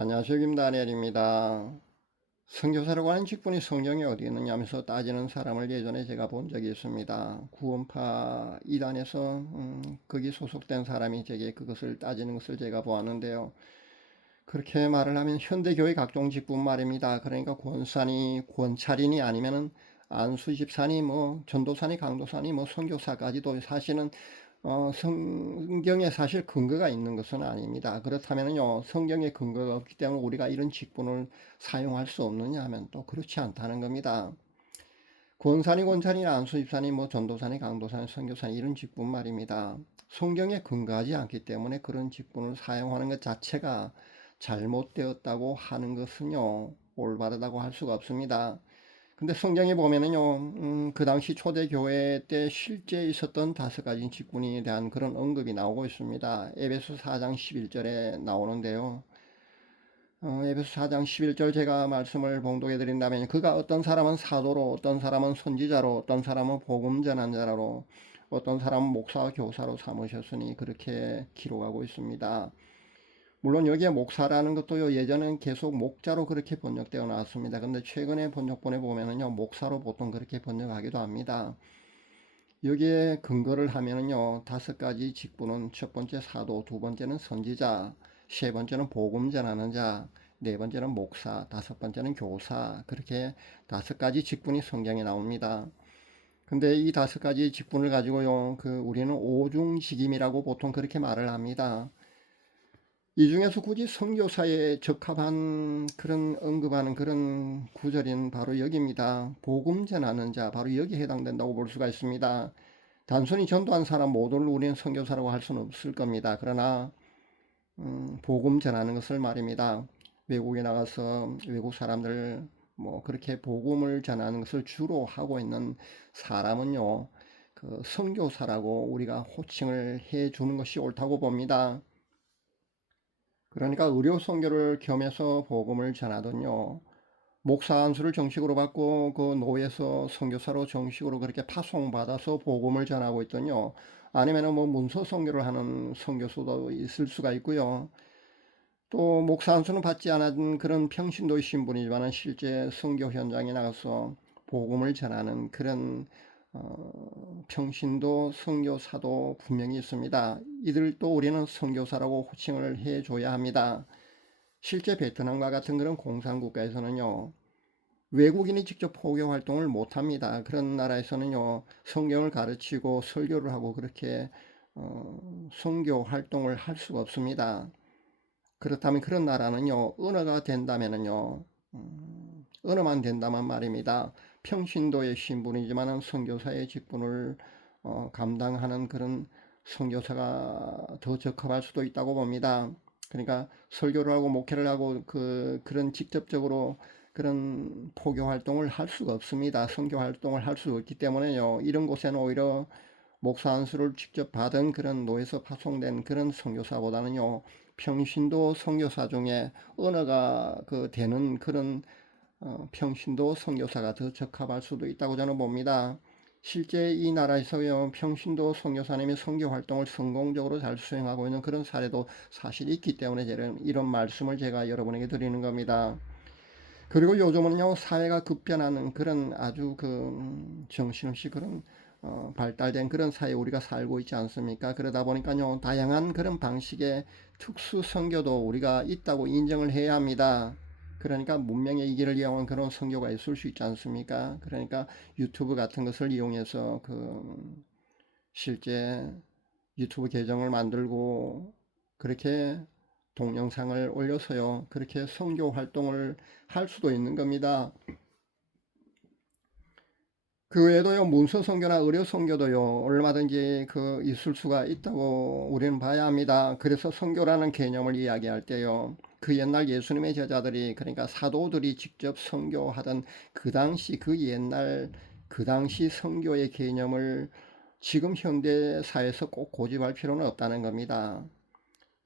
안녕하세요. 김다니엘입니다. 선교사라고 하는 직분이 성경에 어디 있느냐 하면서 따지는 사람을 예전에 제가 본 적이 있습니다. 구원파 이단에서 거기 소속된 사람이 제게 그것을 따지는 것을 제가 보았는데요. 그렇게 말을 하면 현대교회 각종 직분 말입니다. 그러니까 권사니 권찰이니 아니면은 안수집사니 뭐 전도사니 강도사니 뭐 선교사까지도 사실은 성경에 사실 근거가 있는 것은 아닙니다. 그렇다면요, 성경에 근거가 없기 때문에 우리가 이런 직분을 사용할 수 없느냐 하면 또 그렇지 않다는 겁니다. 권사니 권찰이 안수집사니 뭐 전도사니 강도사니 선교사니 이런 직분 말입니다. 성경에 근거하지 않기 때문에 그런 직분을 사용하는 것 자체가 잘못되었다고 하는 것은요, 올바르다고 할 수가 없습니다. 근데 성경에 보면은요, 그 당시 초대교회 때 실제 있었던 5가지 직분에 대한 그런 언급이 나오고 있습니다. 에베소 4장 11절에 나오는데요. 에베소 4장 11절 제가 말씀을 봉독해 드린다면, 그가 어떤 사람은 사도로, 어떤 사람은 선지자로, 어떤 사람은 복음 전환자로, 어떤 사람은 목사와 교사로 삼으셨으니 그렇게 기록하고 있습니다. 물론 여기에 목사라는 것도요, 예전엔 계속 목자로 그렇게 번역되어 나왔습니다. 근데 최근에 번역본에 보면은요, 목사로 보통 그렇게 번역하기도 합니다. 여기에 근거를 하면은요, 5가지 직분은 첫 번째 사도, 두 번째는 선지자, 세 번째는 복음 전하는 자, 네 번째는 목사, 5번째는 교사, 그렇게 5가지 직분이 성경에 나옵니다. 근데 이 5가지 직분을 가지고요, 우리는 오중직임이라고 보통 그렇게 말을 합니다. 이 중에서 굳이 선교사에 적합한 그런 언급하는 그런 구절인 바로 여기입니다. 복음 전하는 자, 바로 여기에 해당된다고 볼 수가 있습니다. 단순히 전도한 사람 모두를 우리는 선교사라고 할 수는 없을 겁니다. 그러나 복음 전하는 것을 말입니다. 외국에 나가서 외국 사람들 뭐 그렇게 복음을 전하는 것을 주로 하고 있는 사람은요, 그 선교사라고 우리가 호칭을 해 주는 것이 옳다고 봅니다. 그러니까 의료 선교를 겸해서 복음을 전하던요, 목사 안수를 정식으로 받고 그 노예에서 선교사로 정식으로 그렇게 파송받아서 복음을 전하고 있던요, 아니면은 뭐 문서 선교를 하는 선교사도 있을 수가 있고요. 또 목사 안수는 받지 않은 그런 평신도의 신분이지만 실제 선교 현장에 나가서 복음을 전하는 그런 평신도 선교사도 분명히 있습니다. 이들도 우리는 선교사라고 호칭을 해줘야 합니다. 실제 베트남과 같은 그런 공산국가에서는요, 외국인이 직접 포교 활동을 못합니다. 그런 나라에서는요, 성경을 가르치고 설교를 하고 그렇게 선교 활동을 할 수가 없습니다. 그렇다면 그런 나라는요, 언어가 된다면은요, 언어만 된다면 말입니다, 평신도의 신분이지만은 선교사의 직분을 감당하는 그런 선교사가 더 적합할 수도 있다고 봅니다. 그러니까 설교를 하고 목회를 하고 그런 직접적으로 그런 포교 활동을 할 수가 없습니다. 선교 활동을 할 수 없기 때문에요, 이런 곳에는 오히려 목사 안수를 직접 받은 그런 노예에서 파송된 그런 선교사보다는요, 평신도 선교사 중에 언어가 되는 그런 평신도 선교사가 더 적합할 수도 있다고 저는 봅니다. 실제 이 나라에서요, 평신도 선교사님이 선교 활동을 성공적으로 잘 수행하고 있는 그런 사례도 사실 있기 때문에 이런 말씀을 제가 여러분에게 드리는 겁니다. 그리고 요즘은요, 사회가 급변하는 그런 아주 정신없이 그런 발달된 그런 사회에 우리가 살고 있지 않습니까? 그러다 보니까요, 다양한 그런 방식의 특수 선교도 우리가 있다고 인정을 해야 합니다. 그러니까 문명의 이 길을 이용한 그런 선교가 있을 수 있지 않습니까? 그러니까 유튜브 같은 것을 이용해서 실제 유튜브 계정을 만들고 그렇게 동영상을 올려서요, 그렇게 선교 활동을 할 수도 있는 겁니다. 그 외에도요, 문서 선교나 의료 선교도요, 얼마든지 있을 수가 있다고 우리는 봐야 합니다. 그래서 선교라는 개념을 이야기할 때요, 그 옛날 예수님의 제자들이, 그러니까 사도들이 직접 선교하던 그 당시 그 당시 선교의 개념을 지금 현대 사회에서 꼭 고집할 필요는 없다는 겁니다.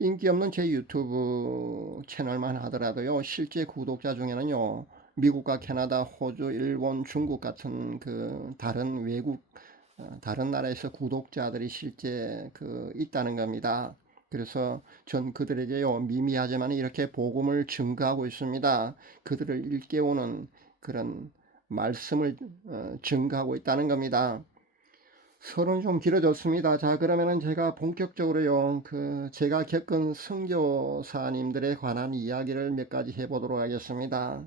인기 없는 제 유튜브 채널만 하더라도요, 실제 구독자 중에는요, 미국과 캐나다, 호주, 일본, 중국 같은 다른 다른 나라에서 구독자들이 실제 있다는 겁니다. 그래서 전 그들에게요, 미미하지만 이렇게 복음을 증거하고 있습니다. 그들을 일깨우는 그런 말씀을 증거하고 있다는 겁니다. 서론 좀 길어졌습니다. 자, 그러면은 제가 본격적으로요, 제가 겪은 선교사님들에 관한 이야기를 몇 가지 해보도록 하겠습니다.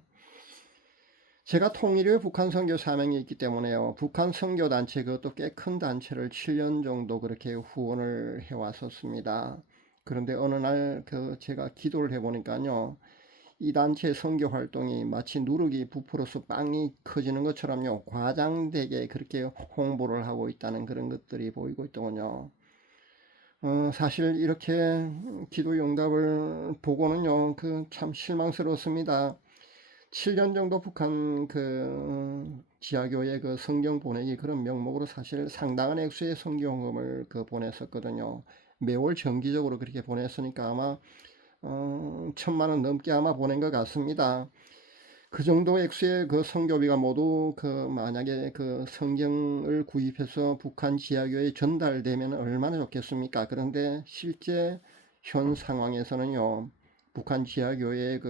제가 통일교회 북한 선교 사명이 있기 때문에요, 북한 선교 단체, 그것도 꽤 큰 단체를 7년 정도 그렇게 후원을 해왔었습니다. 그런데 어느 날 제가 기도를 해보니까요, 이 단체 선교 활동이 마치 누룩이 부풀어서 빵이 커지는 것처럼요, 과장되게 그렇게 홍보를 하고 있다는 그런 것들이 보이고 있더군요. 사실 이렇게 기도 응답을 보고는요, 참 실망스럽습니다. 7년 정도 북한 지하교회 성경 보내기 그런 명목으로 사실 상당한 액수의 성경금을 보냈었거든요. 매월 정기적으로 그렇게 보냈으니까 아마 1,000만 원 넘게 아마 보낸 것 같습니다. 그 정도 액수의 성교비가 모두 만약에 성경을 구입해서 북한 지하교회에 전달되면 얼마나 좋겠습니까? 그런데 실제 현 상황에서는요, 북한 지하교회에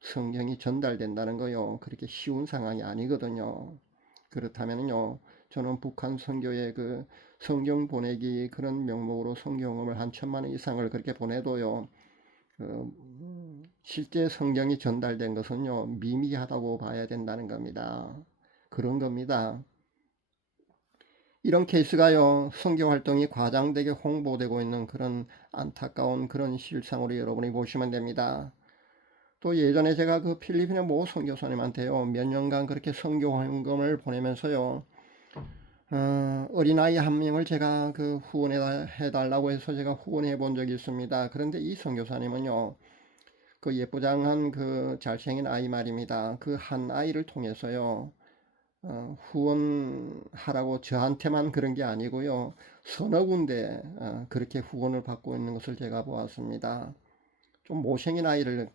성경이 전달된다는 거요, 그렇게 쉬운 상황이 아니거든요. 그렇다면요, 저는 북한 선교에 성경 보내기 그런 명목으로 성경음을 한 1,000만 원 이상을 그렇게 보내도요, 실제 성경이 전달된 것은요, 미미하다고 봐야 된다는 겁니다. 그런 겁니다. 이런 케이스가요, 선교 활동이 과장되게 홍보되고 있는 그런 안타까운 그런 실상으로 여러분이 보시면 됩니다. 또 예전에 제가 필리핀의 모 선교사님한테요, 몇 년간 그렇게 선교 헌금을 보내면서요, 어린아이 한 명을 제가 후원해달라고 해서 제가 후원해 본 적이 있습니다. 그런데 이 선교사님은요, 예쁘장한 잘생긴 아이 말입니다. 그 한 아이를 통해서요, 후원하라고 저한테만 그런 게 아니고요, 서너 군데 그렇게 후원을 받고 있는 것을 제가 보았습니다. 좀 못생긴 아이를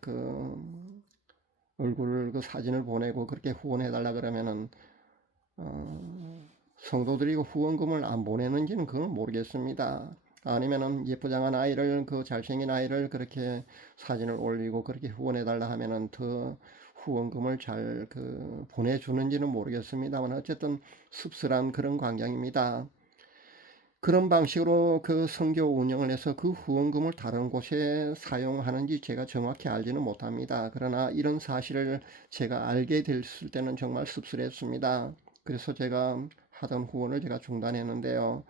얼굴 사진을 보내고 그렇게 후원해달라 그러면은 성도들이 후원금을 안 보내는지는 그건 모르겠습니다. 아니면은 예쁘장한 아이를 잘생긴 아이를 그렇게 사진을 올리고 그렇게 후원해달라 하면은 더 후원금을 잘 보내주는지는 모르겠습니다만 어쨌든 씁쓸한 그런 광경입니다. 그런 방식으로 선교 운영을 해서 그 후원금을 다른 곳에 사용하는지 제가 정확히 알지는 못합니다. 그러나 이런 사실을 제가 알게 됐을 때는 정말 씁쓸했습니다. 그래서 제가 하던 후원을 제가 중단했는데요.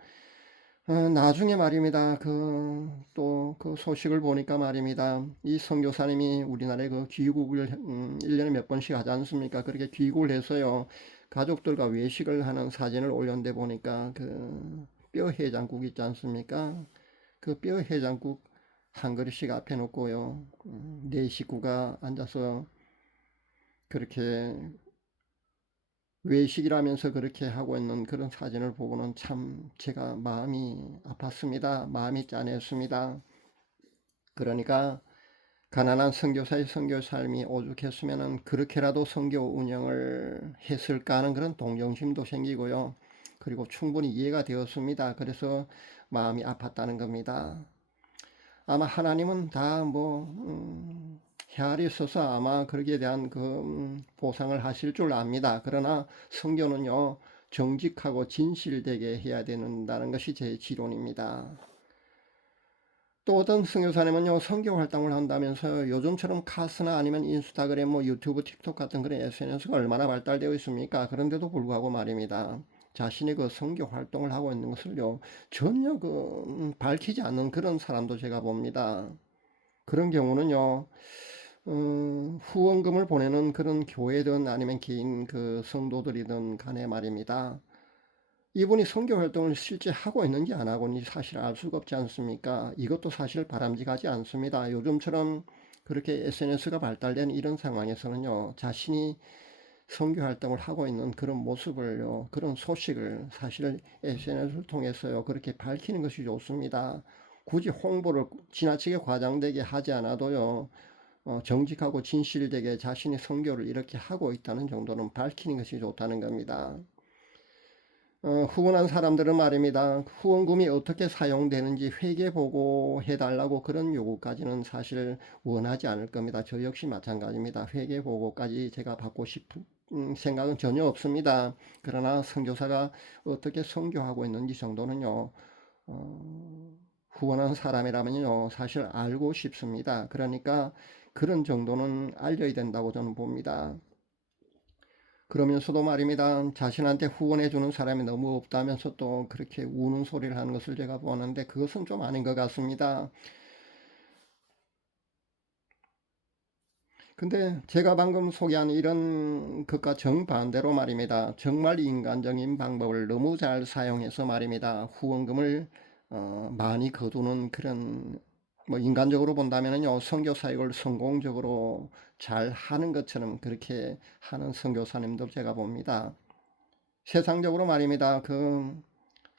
나중에 말입니다. 또 소식을 보니까 말입니다. 이 선교사님이 우리나라에 귀국을 1년에 몇 번씩 하지 않습니까? 그렇게 귀국을 해서요, 가족들과 외식을 하는 사진을 올렸는데 보니까 뼈 해장국 있지 않습니까? 그 뼈 해장국 한 그릇씩 앞에 놓고요, 네 식구가 앉아서 그렇게 외식이라면서 그렇게 하고 있는 그런 사진을 보고는 참 제가 마음이 아팠습니다. 마음이 짠했습니다. 그러니까 가난한 선교사의 선교 삶이 오죽했으면 그렇게라도 선교 운영을 했을까 하는 그런 동정심도 생기고요. 그리고 충분히 이해가 되었습니다. 그래서 마음이 아팠다는 겁니다. 아마 하나님은 다 헤아리 써서 아마 거기에 대한 보상을 하실 줄 압니다. 그러나 성교는요, 정직하고 진실되게 해야 된다는 것이 제 지론입니다. 또 어떤 선교사님은요, 선교 활동을 한다면서요, 요즘처럼 카스나 아니면 인스타그램, 유튜브, 틱톡 같은 그런 SNS가 얼마나 발달되어 있습니까? 그런데도 불구하고 말입니다, 자신이 선교 활동을 하고 있는 것을요, 전혀 밝히지 않는 그런 사람도 제가 봅니다. 그런 경우는요, 후원금을 보내는 그런 교회든 아니면 개인 성도들이든 간에 말입니다, 이분이 선교 활동을 실제 하고 있는지 안 하고 있는지 사실 알 수가 없지 않습니까? 이것도 사실 바람직하지 않습니다. 요즘처럼 그렇게 SNS가 발달된 이런 상황에서는요, 자신이 선교 활동을 하고 있는 그런 모습을요, 그런 소식을 사실 SNS를 통해서요, 그렇게 밝히는 것이 좋습니다. 굳이 홍보를 지나치게 과장되게 하지 않아도요, 정직하고 진실되게 자신이 선교를 이렇게 하고 있다는 정도는 밝히는 것이 좋다는 겁니다. 후원한 사람들은 말입니다. 후원금이 어떻게 사용되는지 회계보고 해달라고 그런 요구까지는 사실 원하지 않을 겁니다. 저 역시 마찬가지입니다. 회계보고까지 제가 받고 싶은 생각은 전혀 없습니다. 그러나 선교사가 어떻게 선교하고 있는지 정도는요, 후원한 사람이라면요, 사실 알고 싶습니다. 그러니까 그런 정도는 알려야 된다고 저는 봅니다. 그러면서도 말입니다. 자신한테 후원해주는 사람이 너무 없다면서 또 그렇게 우는 소리를 하는 것을 제가 보는데 그것은 좀 아닌 것 같습니다. 근데 제가 방금 소개한 이런 것과 정반대로 말입니다. 정말 인간적인 방법을 너무 잘 사용해서 말입니다. 후원금을 많이 거두는 그런 뭐 인간적으로 본다면요 선교 사역을 성공적으로 잘 하는 것처럼 그렇게 하는 선교사님도 제가 봅니다. 세상적으로 말입니다.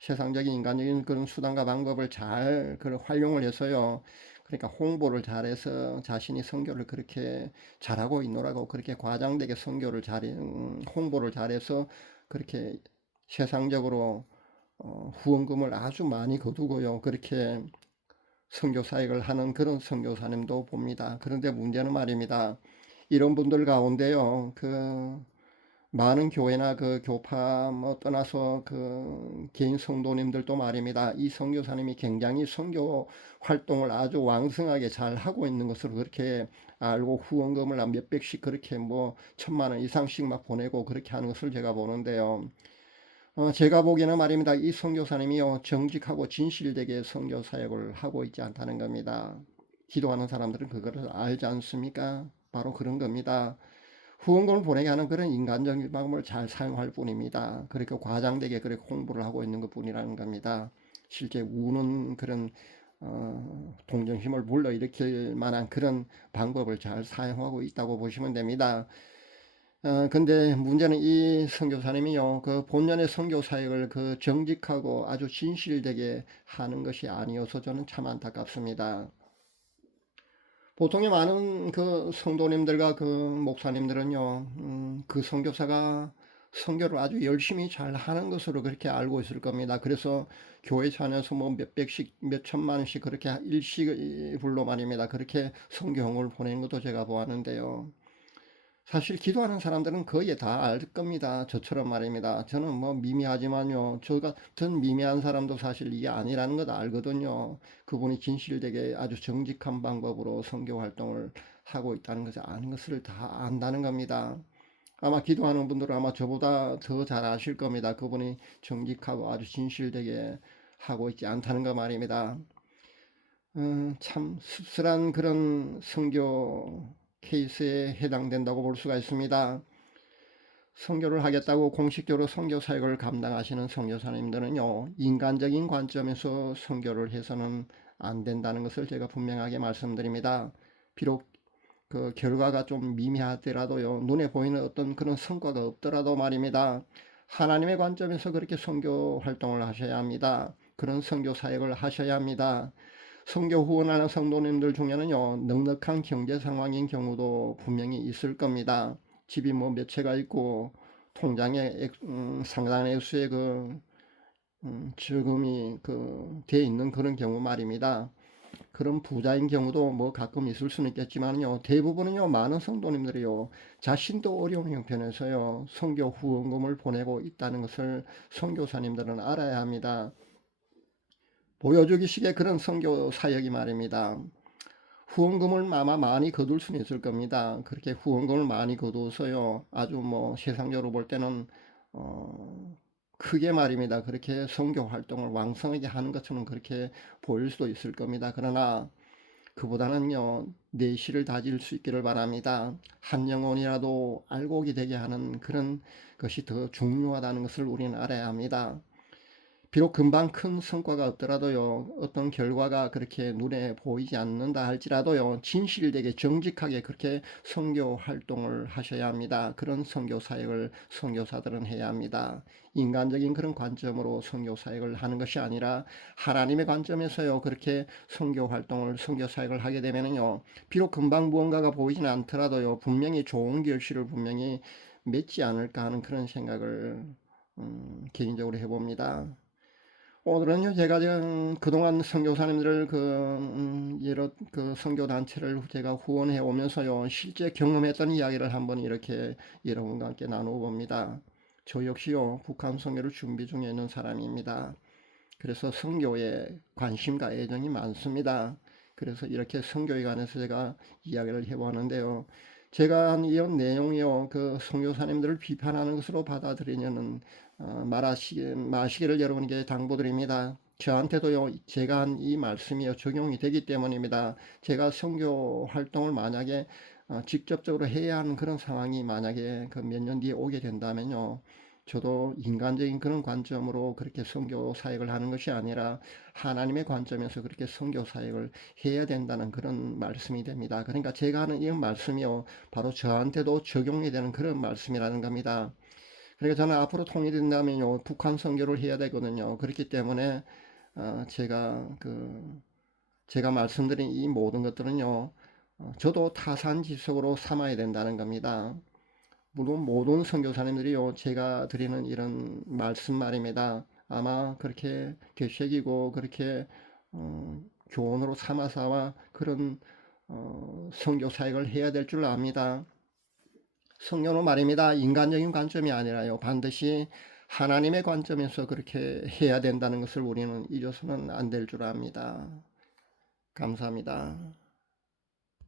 세상적인 인간적인 그런 수단과 방법을 잘 활용을 해서요. 그러니까 홍보를 잘해서 자신이 선교를 그렇게 잘하고 있노라고 그렇게 과장되게 선교를 홍보를 잘해서 그렇게 세상적으로 후원금을 아주 많이 거두고요. 그렇게 선교 사역을 하는 그런 선교사님도 봅니다. 그런데 문제는 말입니다. 이런 분들 가운데요. 많은 교회나 교파 뭐 떠나서 개인 성도님들도 말입니다. 이 선교사님이 굉장히 선교 활동을 아주 왕성하게 잘 하고 있는 것으로 그렇게 알고 후원금을 몇백씩 그렇게 뭐 1,000만 원 이상씩 막 보내고 그렇게 하는 것을 제가 보는데요. 제가 보기에는 말입니다. 이 선교사님이요 정직하고 진실되게 선교 사역을 하고 있지 않다는 겁니다. 기도하는 사람들은 그거를 알지 않습니까? 바로 그런 겁니다. 후원금을 보내게 하는 그런 인간적인 방법을 잘 사용할 뿐입니다. 그렇게 과장되게 그렇게 홍보를 하고 있는 것 뿐이라는 겁니다. 실제 우는 그런 동정심을 불러일으킬 만한 그런 방법을 잘 사용하고 있다고 보시면 됩니다. 근데 문제는 이 선교사님이요, 본연의 선교 사역을 정직하고 아주 진실되게 하는 것이 아니어서 저는 참 안타깝습니다. 보통의 많은 성도님들과 목사님들은요, 선교사가 선교를 아주 열심히 잘 하는 것으로 그렇게 알고 있을 겁니다. 그래서 교회 차원에서 뭐 몇백씩, 몇천만원씩 그렇게 일시불로 말입니다. 그렇게 선교용을 보내는 것도 제가 보았는데요. 사실 기도하는 사람들은 거의 다 알 겁니다. 저처럼 말입니다. 저는 뭐 미미하지만요. 저 같은 미미한 사람도 사실 이게 아니라는 것 알거든요. 그분이 진실되게 아주 정직한 방법으로 선교 활동을 하고 있다는 것을 아는 것을 다 안다는 겁니다. 아마 기도하는 분들은 아마 저보다 더 잘 아실 겁니다. 그분이 정직하고 아주 진실되게 하고 있지 않다는 거 말입니다. 참 씁쓸한 그런 선교 케이스에 해당된다고 볼 수가 있습니다. 선교를 하겠다고 공식적으로 선교 사역을 감당하시는 선교사님들은요, 인간적인 관점에서 선교를 해서는 안 된다는 것을 제가 분명하게 말씀드립니다. 비록 결과가 좀 미미하더라도요, 눈에 보이는 어떤 그런 성과가 없더라도 말입니다. 하나님의 관점에서 그렇게 선교 활동을 하셔야 합니다. 그런 선교 사역을 하셔야 합니다. 선교 후원하는 성도님들 중에는요, 넉넉한 경제 상황인 경우도 분명히 있을 겁니다. 집이 뭐 몇 채가 있고 통장에 상당한 액수의 저금이 돼 있는 그런 경우 말입니다. 그런 부자인 경우도 뭐 가끔 있을 수는 있겠지만요, 대부분은요, 많은 성도님들이요, 자신도 어려운 형편에서요, 선교 후원금을 보내고 있다는 것을 선교사님들은 알아야 합니다. 보여주기식의 그런 선교 사역이 말입니다. 후원금을 아마 많이 거둘 수는 있을 겁니다. 그렇게 후원금을 많이 거두어서요, 아주 뭐 세상적으로 볼 때는 크게 말입니다. 그렇게 선교 활동을 왕성하게 하는 것처럼 그렇게 보일 수도 있을 겁니다. 그러나 그보다는요, 내실을 다질 수 있기를 바랍니다. 한 영혼이라도 알곡이 되게 하는 그런 것이 더 중요하다는 것을 우리는 알아야 합니다. 비록 금방 큰 성과가 없더라도요, 어떤 결과가 그렇게 눈에 보이지 않는다 할지라도요, 진실되게 정직하게 그렇게 선교 활동을 하셔야 합니다. 그런 선교 사역을 선교사들은 해야 합니다. 인간적인 그런 관점으로 선교 사역을 하는 것이 아니라 하나님의 관점에서요, 그렇게 선교 활동을, 선교 사역을 하게 되면요, 비록 금방 무언가가 보이지는 않더라도요, 분명히 좋은 결실을 분명히 맺지 않을까 하는 그런 생각을 개인적으로 해봅니다. 오늘은요, 제가 지금 그동안 선교사님들을 여러 선교 단체를 제가 후원해 오면서요, 실제 경험했던 이야기를 한번 이렇게 여러분과 함께 나누어 봅니다. 저 역시요, 북한 선교를 준비 중에 있는 사람입니다. 그래서 선교에 관심과 애정이 많습니다. 그래서 이렇게 선교에 관해서 제가 이야기를 해보았는데요. 제가 한 이 내용이요, 선교사님들을 비판하는 것으로 받아들이려는 마시기를 여러분에게 당부드립니다. 저한테도요, 제가 한 이 말씀이요, 적용이 되기 때문입니다. 제가 선교 활동을 만약에 직접적으로 해야 하는 그런 상황이 만약에 몇 년 뒤에 오게 된다면요, 저도 인간적인 그런 관점으로 그렇게 선교 사역을 하는 것이 아니라 하나님의 관점에서 그렇게 선교 사역을 해야 된다는 그런 말씀이 됩니다. 그러니까 제가 하는 이 말씀이요, 바로 저한테도 적용이 되는 그런 말씀이라는 겁니다. 그러니까 저는 앞으로 통일된다면요, 북한 선교를 해야 되거든요. 그렇기 때문에 제가 말씀드린 이 모든 것들은요, 저도 타산지석으로 삼아야 된다는 겁니다. 물론 모든 선교사님들이요, 제가 드리는 이런 말씀 말입니다. 아마 그렇게 되새기고 그렇게 교훈으로 삼아서와 그런 선교 사역을 해야 될 줄 압니다. 성경은 말입니다. 인간적인 관점이 아니라요, 반드시 하나님의 관점에서 그렇게 해야 된다는 것을 우리는 잊어서는 안 될 줄 압니다. 감사합니다.